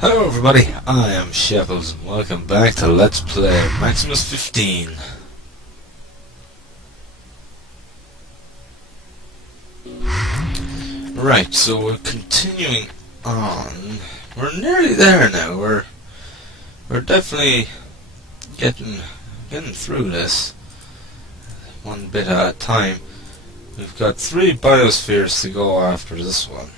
Hello everybody, I am Shepels and welcome back to Let's Play Maximus XV. Right, so we're continuing on. We're nearly there now. We're definitely getting through this one bit at a time. We've got 3 biospheres to go after this one.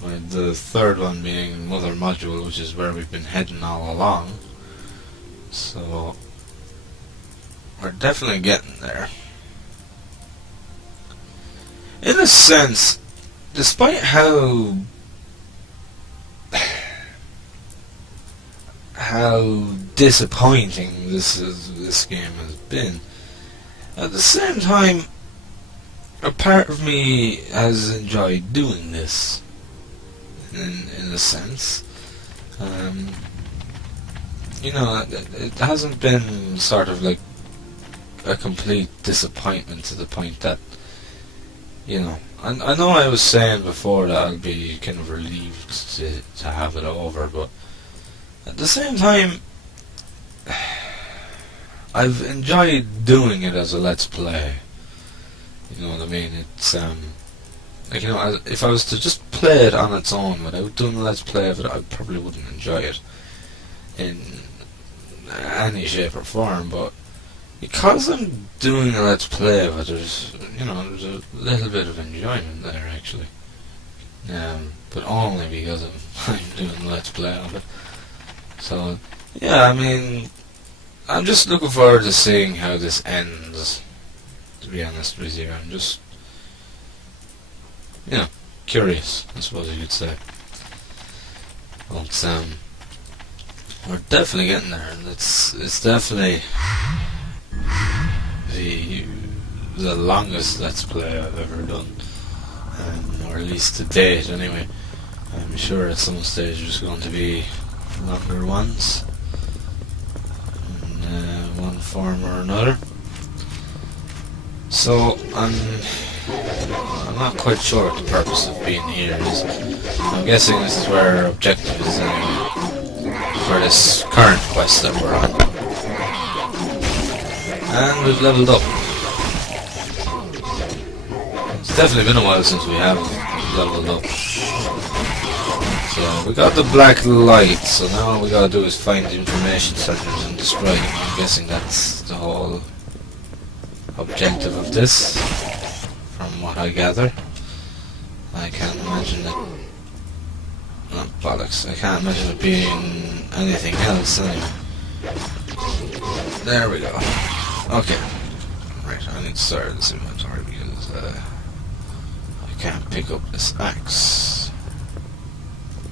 With the third one being Mother Module, which is where we've been heading all along. So we're definitely getting there. In a sense, despite how disappointing this game has been, at the same time, a part of me has enjoyed doing this. In a sense, you know, it hasn't been sort of like a complete disappointment to the point that, you know, I know I was saying before that I'll be kind of relieved to have it over, but at the same time, I've enjoyed doing it as a Let's Play. You know what I mean? It's like, you know, if I was to just play it on its own without doing a Let's Play of it, I probably wouldn't enjoy it in any shape or form, but because I'm doing a Let's Play of it, there's a little bit of enjoyment there, actually. But only because I'm doing a Let's Play of it. So, yeah, I mean, I'm just looking forward to seeing how this ends, to be honest with you. I'm just, you know, curious, I suppose you could say. But we're definitely getting there, and it's definitely the longest Let's Play I've ever done, or at least to date, anyway. I'm sure at some stage there's going to be longer ones, in one form or another. So I'm not quite sure what the purpose of being here is. I'm guessing this is where our objective is anyway, for this current quest that we're on. And we've leveled up. It's definitely been a while since we have leveled up. So we got the black light, so now all we gotta do is find the information centers and destroy them. I'm guessing that's the whole objective of this, from what I gather. I can't imagine it. Not bollocks. I can't imagine it being anything else anyway. There we go. Okay. Right, I need to start this inventory because I can't pick up this axe.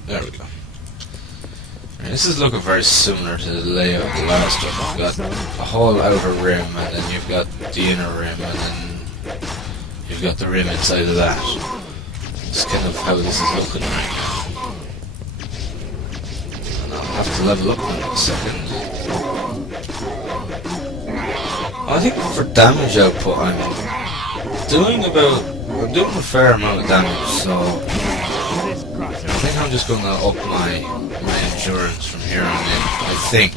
There we go. Right, this is looking very similar to the layout of the last one. You've got a whole outer rim, and then you've got the inner rim, and then you've got the rim inside of that. It's kind of how this is looking right now. And I'll have to level up in a second. I think for damage output I'm doing a fair amount of damage, so I think I'm just going to up my endurance from here on in. I think.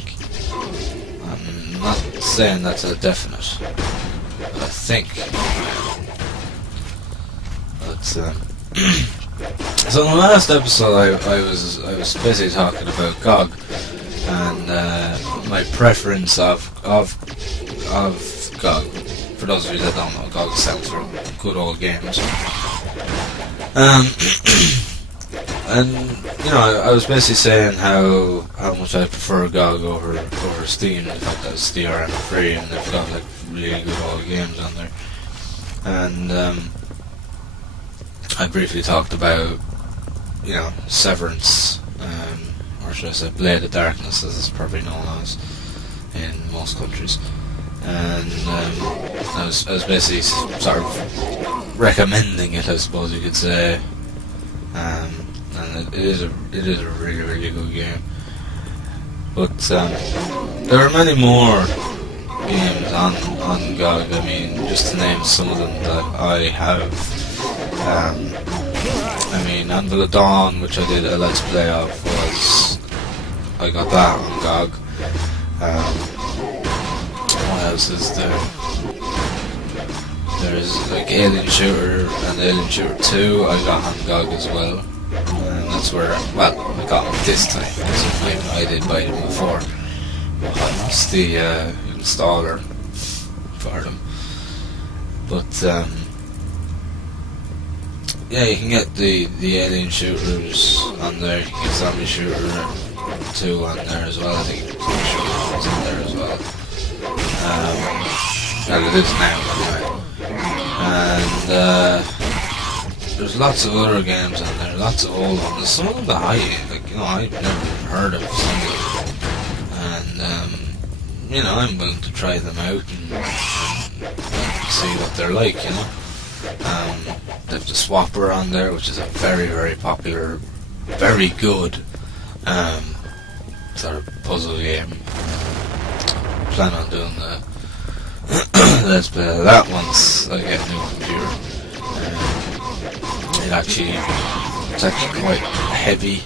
I'm not saying that's a definite, but I think. But so in the last episode I was basically talking about GOG and my preference of GOG. For those of you that don't know, GOG stands for Good Old Games. And you know, I was basically saying how much I prefer GOG over Steam. The fact that it's DRM free and they've got like really good old games on there. And I briefly talked about, you know, Severance, or should I say Blade of Darkness, as it's probably known as in most countries. And I was basically sort of recommending it, I suppose you could say. And it is a really, really good game. But there are many more games on GOG. I mean, just to name some of them that I have I mean, Anvil of Dawn, which I did a Let's Play of, I got that on GOG. What else is there? There's like Alien Shooter and Alien Shooter 2 I got on GOG as well. And that's where, well, I got them this time. I did buy them before. I lost the installer for them. But yeah, you can get the Alien Shooters on there. You can get Zombie Shooter 2 on there as well. I think Zombie Shooter was on there as well. Well, it is now anyway. And there's lots of other games on there, lots of old ones. Some of them that I've never heard of some of them. And I'm willing to try them out and see what they're like, They've the Swapper on there, which is a very, very popular, very good sort of puzzle game. Plan on doing the Let's Play that once I get a new computer. It's actually quite a heavy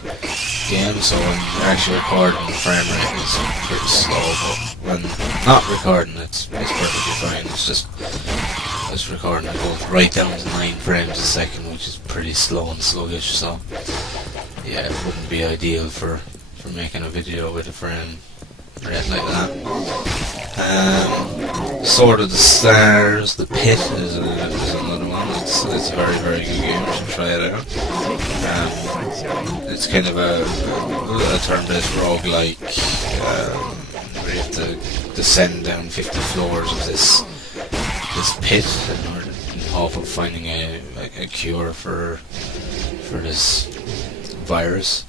game, so when you're actually recording, the frame rate is pretty slow, but when not recording, it's perfectly fine. It's just recording, it goes right down to 9 frames a second, which is pretty slow and sluggish, so yeah, it wouldn't be ideal for making a video with a frame rate like that. Sword of the Stars, The Pit is another one. It's a very, very good game. You should try it out. It's kind of a turn-based roguelike, where you have to descend down 50 floors of this pit in order in hope of finding a cure for this virus.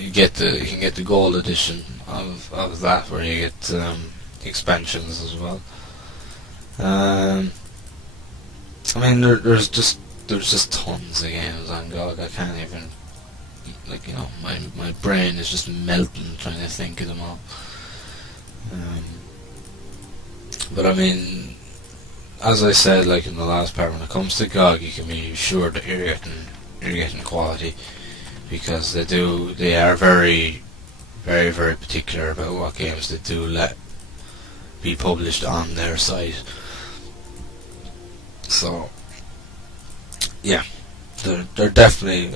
You can get the gold edition of that, where you get expansions as well. I mean, there's just tons of games on GOG. I can't even, my brain is just melting trying to think of them all. But I mean, as I said, like in the last part, when it comes to GOG, you can be sure that you're getting quality, because they are very, very, very particular about what games they do let be published on their site. So yeah, they're definitely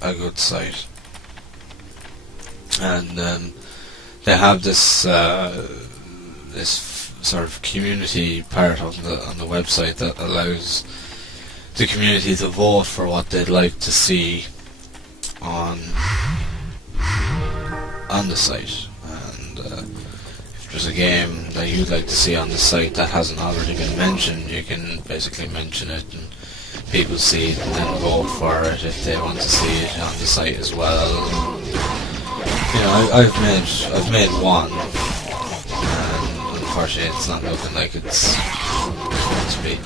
a good site, and they have this sort of community part on the website that allows the community to vote for what they'd like to see on the site. And if there's a game that you'd like to see on the site that hasn't already been mentioned, you can basically mention it and people see it and then vote for it if they want to see it on the site as well. I've made one, and unfortunately it's not looking like it's going to be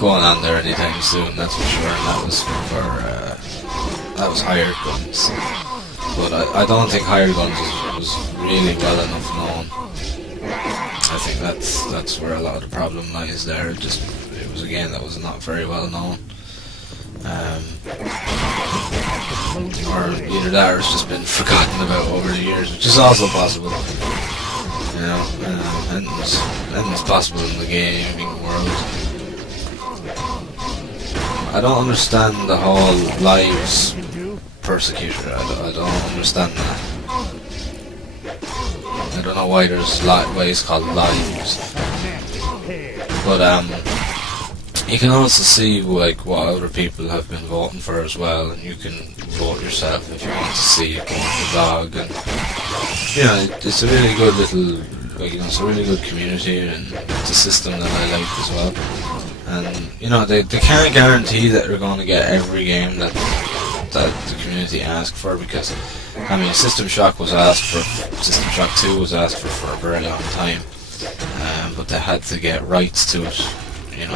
going on there anytime soon, that's for sure. And that was Hired Guns, but I don't think Hired Guns was really well enough known. I think that's where a lot of the problem lies there. It was a game that was not very well known, or either that or it's just been forgotten about over the years, which is also possible. Anything's possible in the gaming world. I don't understand the whole lives persecutor. I don't understand that. I don't know why why it's called lives. But you can also see what other people have been voting for as well, and you can vote yourself if you want to see it go on the blog. And it's a really good little, it's a really good community, and it's a system that I like as well. And they can't guarantee that they're going to get every game that the community asked for, because System Shock 2 was asked for a very long time, but they had to get rights to it. They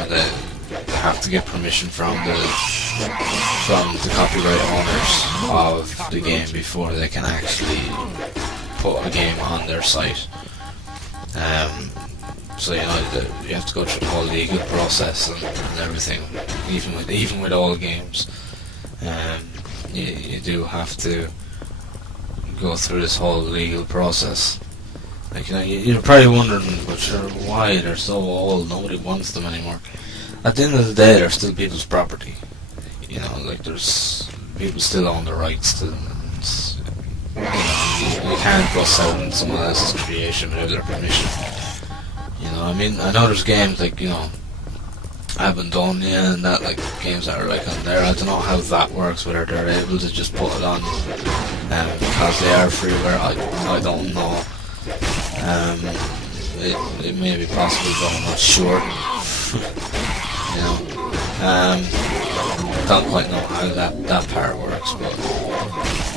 have to get permission from the copyright owners of the game before they can actually put a game on their site. So you have to go through the whole legal process and everything. Even with all games, you do have to go through this whole legal process. Like, you're probably wondering, but sure, why they're so old? Nobody wants them anymore. At the end of the day, they're still people's property. Like, there's people still own the rights to them. You can't bust out in someone else's creation without their permission. I mean, I know there's games like, Abandonia and that, like, games that are like on there. I don't know how that works, whether they're able to just put it on because they are freeware. I don't know. It may be possible, but I'm not sure. Don't quite know how that part works, but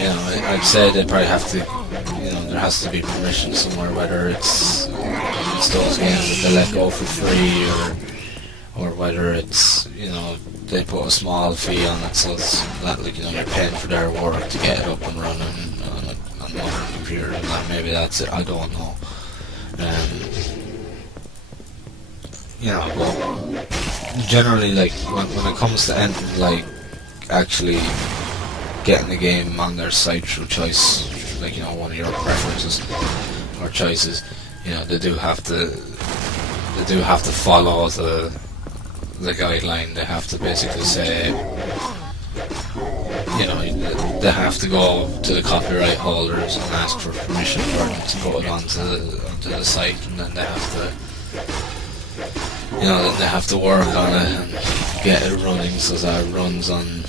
I'd say they probably have to. There has to be permission somewhere, whether it's those games that they let go for free, or whether it's they put a small fee on it, so it's that, like, you're paying for their work to get it up and running on modern computers, and that maybe that's it. I don't know. But generally, like, when it comes to anything like actually getting the game on their site through choice, like, one of your preferences or choices, they do have to follow the guideline. They have to basically say, they have to go to the copyright holders and ask for permission for them to put it onto the site, and then they have to then they have to work on it and get it running so that it runs on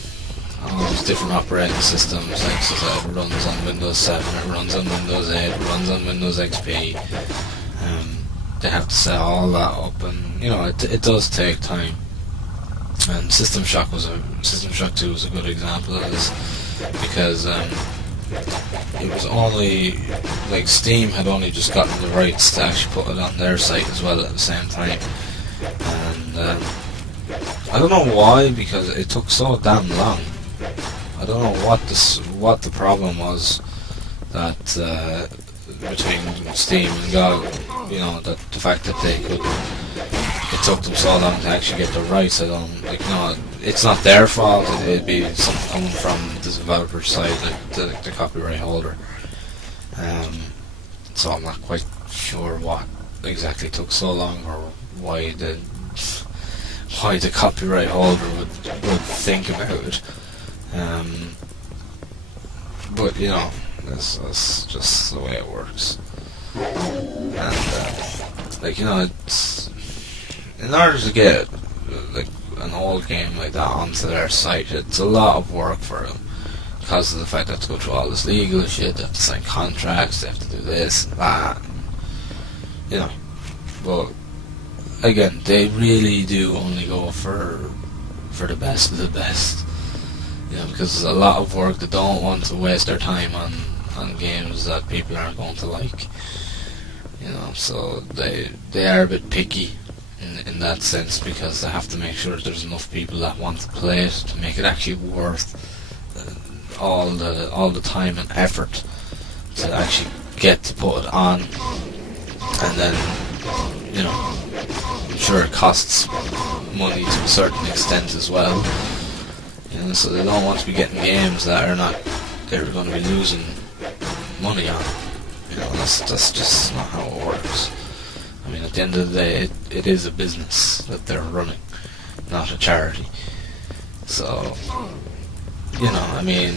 all those different operating systems, like, so that it runs on Windows 7, it runs on Windows 8, it runs on Windows XP. They have to set all that up, and it does take time. And System Shock 2 was a good example of this, because it was only, like, Steam had only just gotten the rights to actually put it on their site as well at the same time. And I don't know why, because it took so damn long. I don't know what the problem was that between Steam and GOG, that the fact that it took them so long to actually get the rights. I don't, it's not their fault. It'd be something coming from the developer side, like the copyright holder. So I'm not quite sure what exactly took so long, or why the copyright holder would think about it. But that's just the way it works. And it's, in order to get like an old game like that onto their site, it's a lot of work for them, because of the fact they have to go through all this legal shit. They have to sign contracts. They have to do this and that. But again, they really do only go for the best of the best. Because there's a lot of work. They don't want to waste their time on games that people aren't going to like. So they are a bit picky in that sense, because they have to make sure that there's enough people that want to play it to make it actually worth all the time and effort to actually get to put it on. And then I'm sure it costs money to a certain extent as well. So they don't want to be getting games that they're going to be losing money on. That's just not how it works. I mean, at the end of the day, it is a business that they're running, not a charity. So, I mean,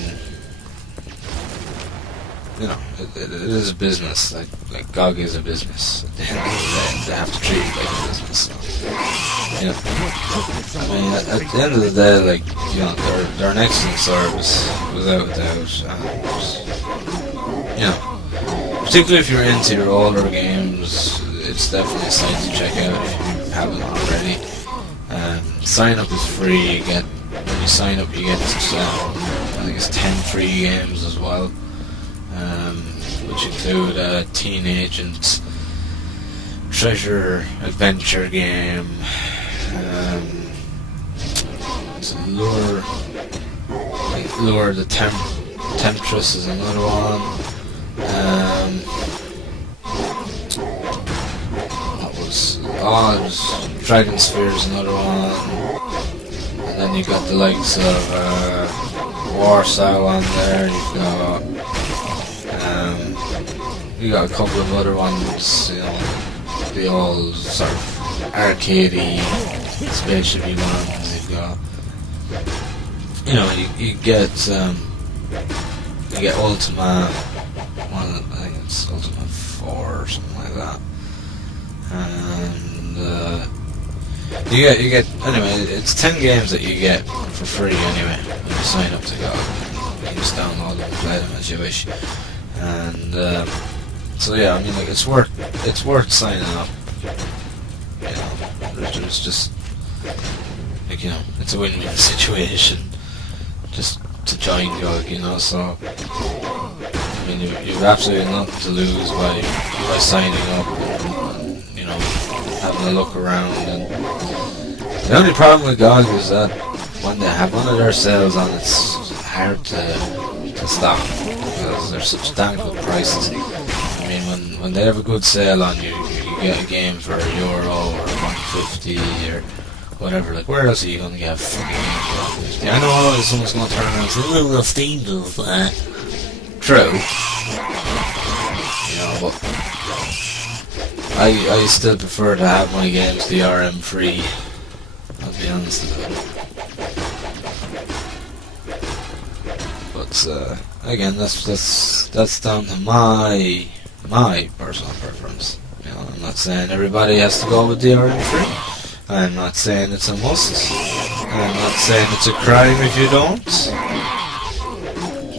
it is a business. Like GOG is a business. At the end of the day, they have to treat it like a business. I mean, at the end of the day, like, they're an excellent service, without a doubt. And, particularly if you're into your older games, it's definitely a site to check out if you haven't already. Sign up is free. When you sign up, you get I think it's 10 free games as well, which include Teen Agent, Treasure Adventure game, Lure the Temptress is another one. What was oh, there's Dragon Sphere's another one, and then you got the likes of Warsaw on there. You got a couple of other ones, you know, the all sort of arcadey, spaceshipy ones. You've got, you know, you get Ultima. Well, I think it's Ultima 4 or something like that, and you get anyway. It's 10 games that you get for free anyway when you sign up to go. You can just download them and play them as you wish, and so yeah, I mean, like, it's worth signing up. You know, there's just, like, you know, it's a win-win situation just to join GOG, you know. So I mean, you've absolutely nothing to lose by signing up and, you know, having a look around. And the only problem with GOG is that when they have one of their sales on, it's hard to stop because they're such damn good prices. I mean, when they have a good sale on, you get a game for €1 or $1.50 or whatever. Like, where else are you going to get fucking games for $1.50? I know someone's going to turn around and say, well, Steam does that. True. You know, but I still prefer to have my games DRM free. I'll be honest about it. But again, that's down to my personal preference. You know, I'm not saying everybody has to go with DRM free. I'm not saying it's a must. I'm not saying it's a crime if you don't.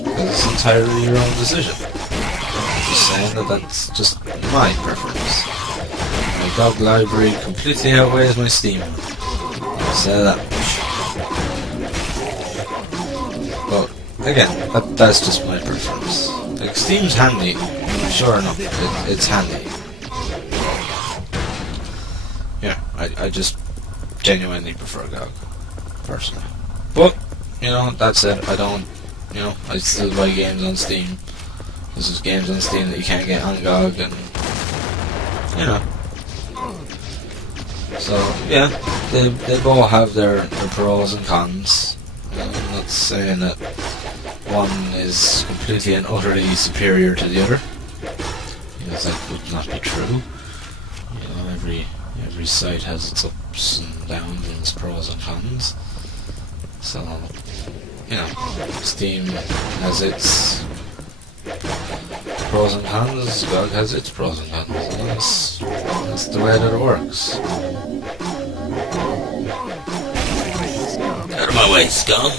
Because it's entirely your own decision. I'm just saying that that's just my preference. My GOG library completely outweighs my Steam. I'll say that much. But again, that's just my preference. Like, Steam's handy. Sure enough, it's handy. Yeah, I just genuinely prefer GOG, personally. But, you know, that's it. I don't, you know, I still buy games on Steam. This is games on Steam that you can't get on GOG, and, you know. So, yeah, they both have their pros and cons. I'm not saying that one is completely and utterly superior to the other, because that would not be true. You know, every site has its ups and downs and its pros and cons. So, you know, Steam has its pros and cons, GOG has its pros and cons. And that's the way that it works. Out of my way, scum!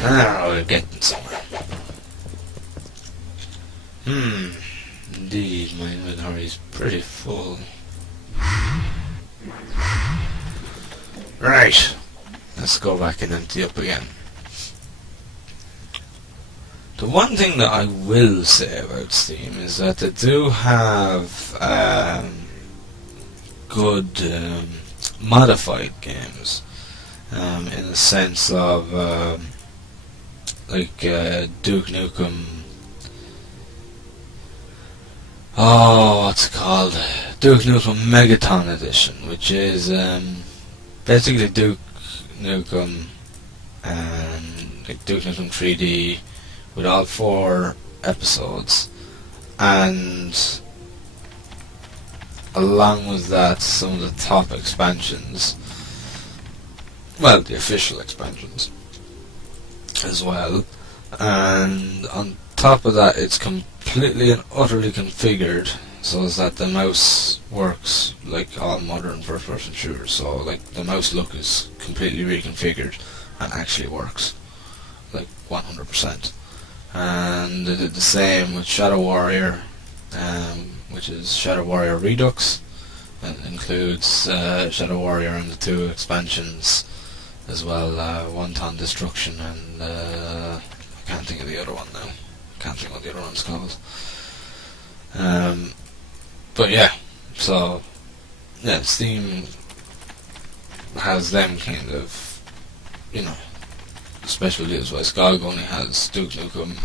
We're getting somewhere. Indeed, my inventory is pretty full. Right, let's go back and empty up again. The one thing that I will say about Steam is that they do have good modified games, in the sense of like Duke Nukem. Oh, what's it called? Duke Nukem Megaton Edition, which is basically Duke Nukem and like Duke Nukem 3D with all 4 episodes, and along with that, some of the top expansions. Well, the official expansions as well, and on top of that, it's completely and utterly configured so that the mouse works like all modern first-person shooters. So, like, the mouse look is completely reconfigured and actually works like 100%. And they did the same with Shadow Warrior, which is Shadow Warrior Redux. It includes Shadow Warrior and the 2 expansions as well, Wanton Destruction and I can't think of the other one now. Can't think what the other one's called. But yeah, so yeah, Steam has them kind of, you know, special deals. Whereas GOG only has Duke Nukem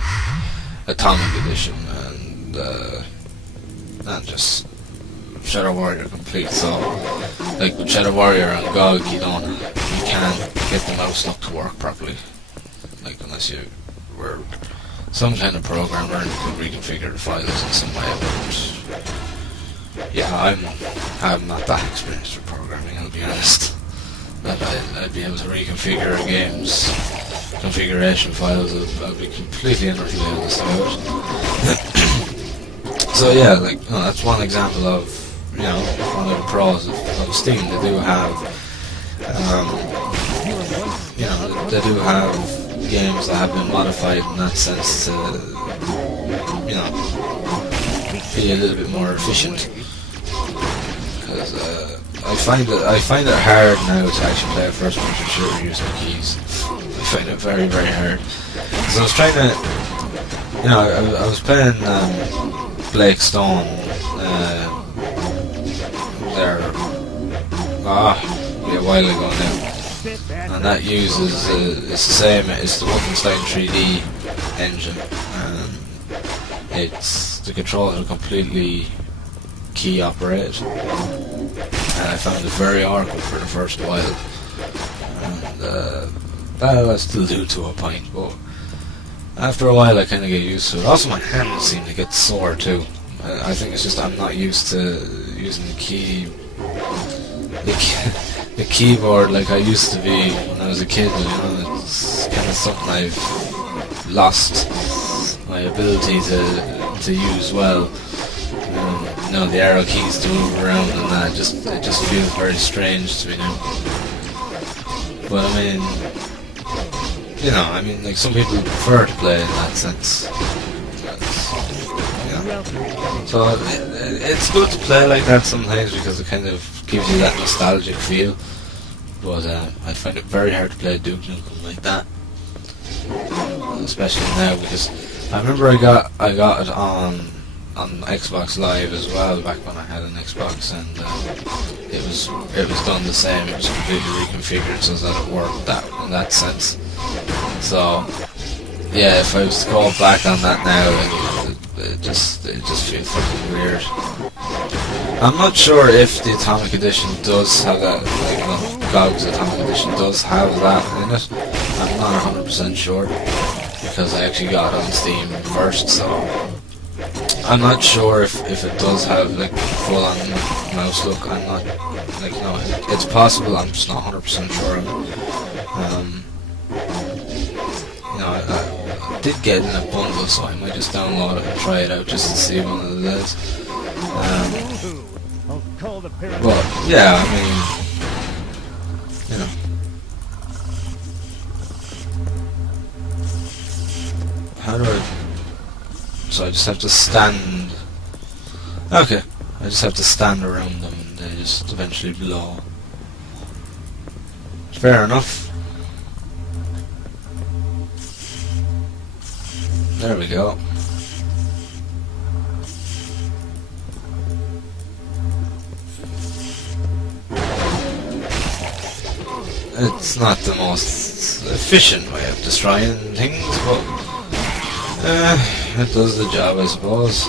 Atomic Edition and just Shadow Warrior complete. So, like with Shadow Warrior and GOG, you can't get the mouse look to work properly. Like unless you were some kind of programmer and you could reconfigure the files in some way. But yeah, I'm not that experienced with programming. I'll be honest. That I'd be able to reconfigure a game's configuration files. I'd be completely and utterly honest about it. So yeah, like that's one example of one of the pros of Steam. They do have they do have games that have been modified in that sense to be a little bit more efficient. Because I find it hard now to actually play a first-person shooter using keys. I find it very, very hard. Because I was trying to, I was playing Blake Stone there a while ago now, and that uses it's the same. It's the Wolfenstein 3D engine, and the controls are completely key operated. And I found it very awkward for the first while, and that I still do to a point, but after a while I kind of get used to it. Also my hands seem to get sore too. I think it's just I'm not used to using the keyboard like I used to be when I was a kid. It's kind of something I've lost my ability to use well. The arrow keys to move around and that, it just feels very strange to me now. But I mean, like some people prefer to play in that sense. So it's good to play like that sometimes because it kind of gives you that nostalgic feel. But I find it very hard to play Duke Nukem like that, especially now because I remember I got it on Xbox Live as well back when I had an Xbox, and it was done the same. It was completely reconfigured so that it worked in that sense. So yeah, if I was to go back on that now, it just feels fucking weird. I'm not sure if the Atomic Edition does have that, like GOG's Atomic Edition does have that in it. I'm not 100% sure because I actually got it on Steam first, so I'm not sure if it does have like full-on mouse look. I'm not it's possible. I'm just not 100% sure of it. I did get it in a bundle, so I might just download it and try it out just to see what it is. But yeah, I mean, how do I? So I just have to stand. Okay, I just have to stand around them and they just eventually blow. Fair enough. There we go. It's not the most efficient way of destroying things, but it does the job, I suppose.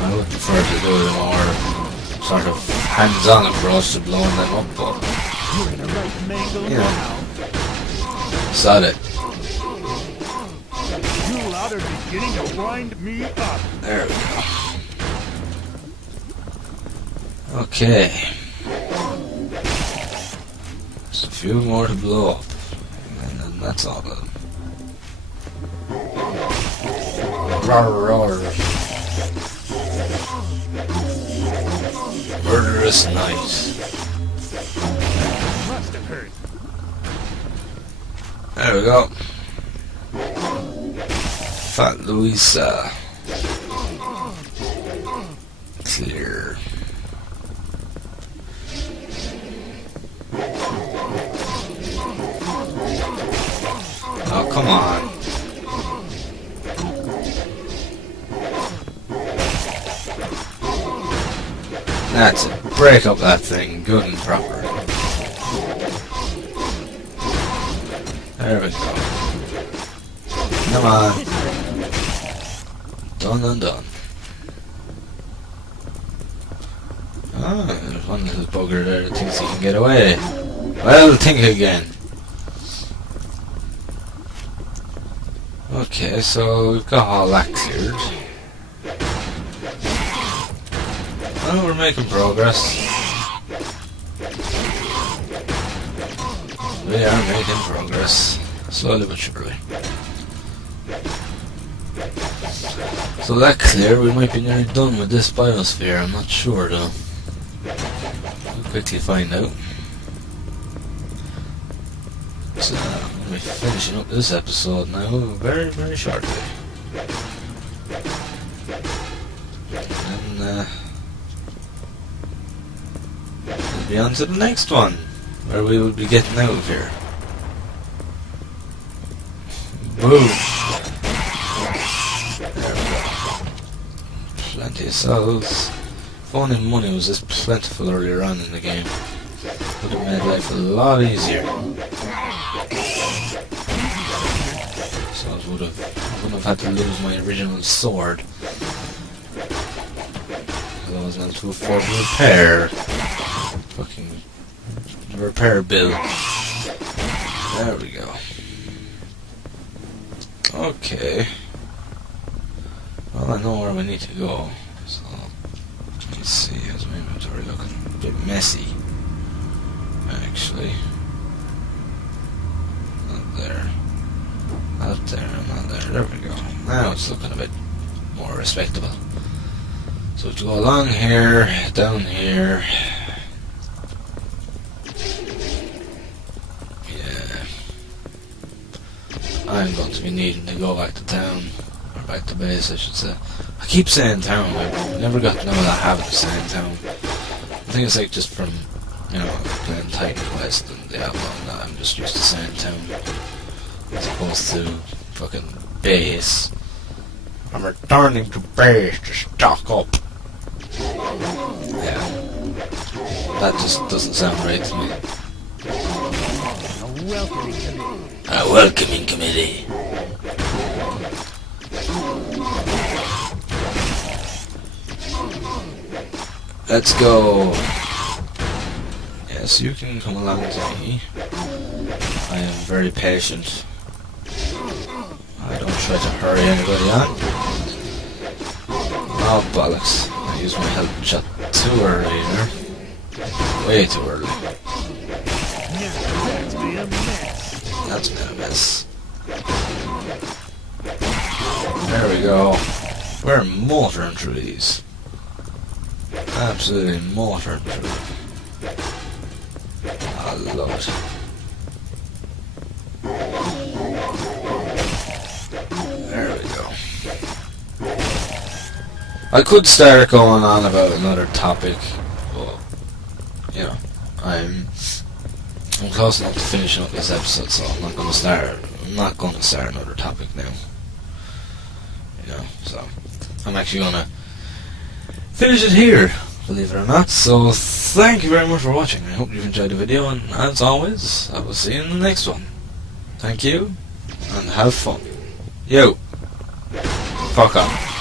I would prefer to do a more sort of hands-on approach to blowing them up, but sod it. There we go. Okay. Just a few more to blow up. And then that's all done. Murderous night. Must have hurt. There we go. Fat Luisa. Clear. Oh, come on. That's it. Break up that thing good and proper. There we go. Come on. Done and done. Ah, there's one little bugger there that thinks he can get away. Well, think again. Okay, so we've got all that cleared. Well, we're making progress. We are making progress. Slowly but surely. So that clear, we might be nearly done with this biosphere, I'm not sure though. We'll quickly find out. So, we'll be finishing up this episode now very, very shortly. And we'll be on to the next one, where we will be getting out of here. Boom! There we go. Plenty of souls. If only money was this plentiful earlier on in the game, would have made life a lot easier. So I wouldn't have had to lose my original sword. I wasn't able to afford to repair. Fucking repair bill. There we go. Okay. Well, I know where we need to go. So let's see. How's my inventory looking? A bit messy, actually. Not there. Not there. Not there. There we go. Now it's looking a bit more respectable. So to go along here, down here. Yeah. I'm going to be needing to go back to town. Or back to base, I should say. I keep saying town, I've never got to know that habit of saying town. I think it's like just from, you know, playing Titan Quest and Diablo and that, I'm just used to saying town. As opposed to fucking base. I'm returning to base to stock up. Yeah. That just doesn't sound right to me. A welcoming committee. Let's go. Yes, you can come along to me. I am very patient. I don't try to hurry anybody on. Oh bollocks. I used my health shot too early there. Way too early. That's been a mess. There we go. We're motoring through these. Absolutely motoring through. I love it. There we go. I could start going on about another topic, but, you know, I'm close enough to finishing up this episode, so I'm not going to start another topic now. You know, so I'm actually going to finish it here, believe it or not. So thank you very much for watching. I hope you've enjoyed the video, and as always, I will see you in the next one. Thank you, and have fun. Yo, fuck off.